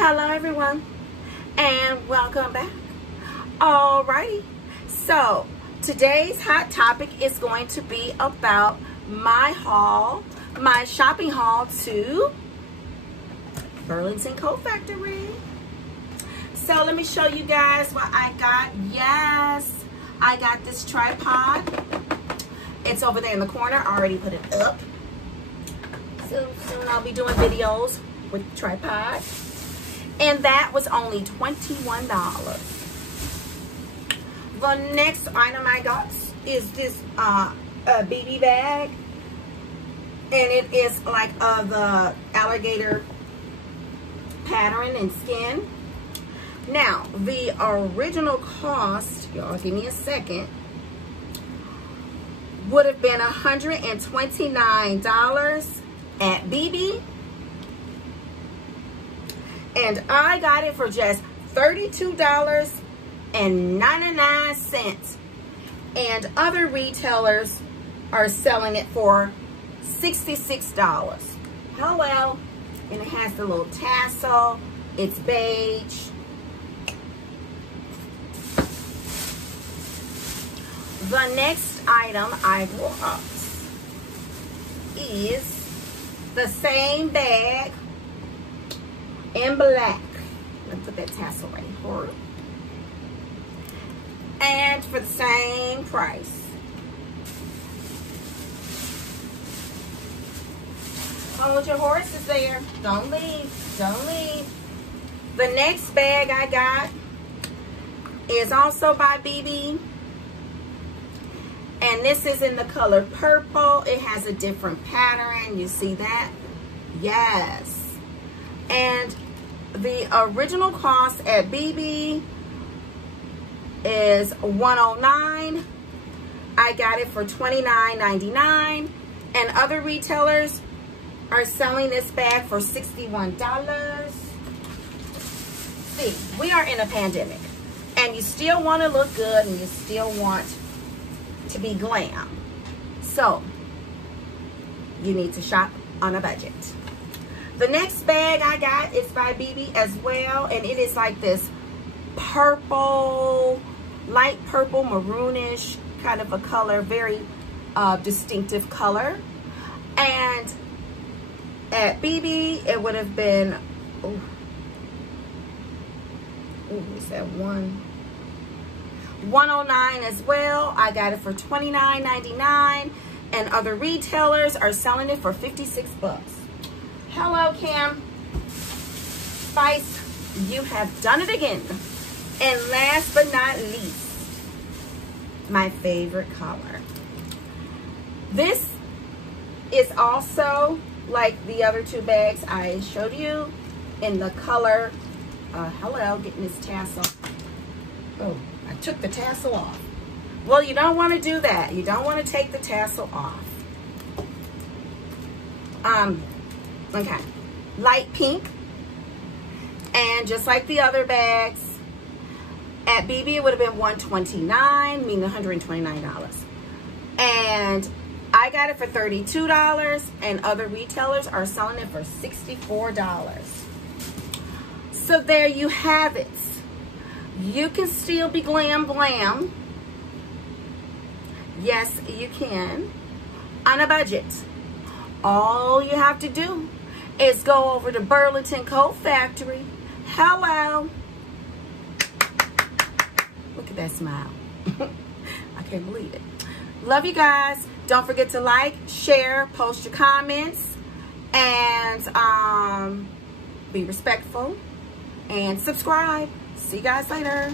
Hello everyone and welcome back. Alrighty, so today's hot topic is going to be about my haul, my shopping haul to Burlington Coat Factory. So let me show you guys what I got. Yes, I got this tripod. It's over there in the corner. I already put it up. So soon I'll be doing videos with the tripod. And that was only $21. The next item I got is this BB bag. And it is like the alligator pattern and skin. Now, the original cost, y'all give me a second, would have been $129 at BB. And I got it for just $32.99. And other retailers are selling it for $66. Hello. And it has the little tassel. It's beige. The next item I bought is the same bag in black. Let's put that tassel right here. And for the same price. Hold your horses there. Don't leave. Don't leave. The next bag I got is also by BB. And this is in the color purple. It has a different pattern. You see that? Yes. And the original cost at BB is $109. I got it for $29.99. And other retailers are selling this bag for $61. See, we are in a pandemic. And you still want to look good and you still want to be glam. So, you need to shop on a budget. The next bag I got is by BB as well, and it is like this purple, light purple, maroonish kind of a color, very distinctive color. And at BB, it would have been, we said $109 as well. I got it for $29.99, and other retailers are selling it for $56. Hello, Cam. Spice, you have done it again. And last but not least, my favorite color. This is also like the other two bags I showed you in the color. Hello, getting this tassel. Oh, I took the tassel off. Well, you don't want to do that. You don't want to take the tassel off. Okay, light pink, and just like the other bags, at BB it would have been $129, meaning $129. And I got it for $32, and other retailers are selling it for $64. So there you have it. You can still be glam glam. Yes, you can, on a budget. All you have to do is go over to Burlington Coat Factory. Hello. Look at that smile. I can't believe it. Love you guys. Don't forget to like, share, post your comments, and be respectful, and subscribe. See you guys later.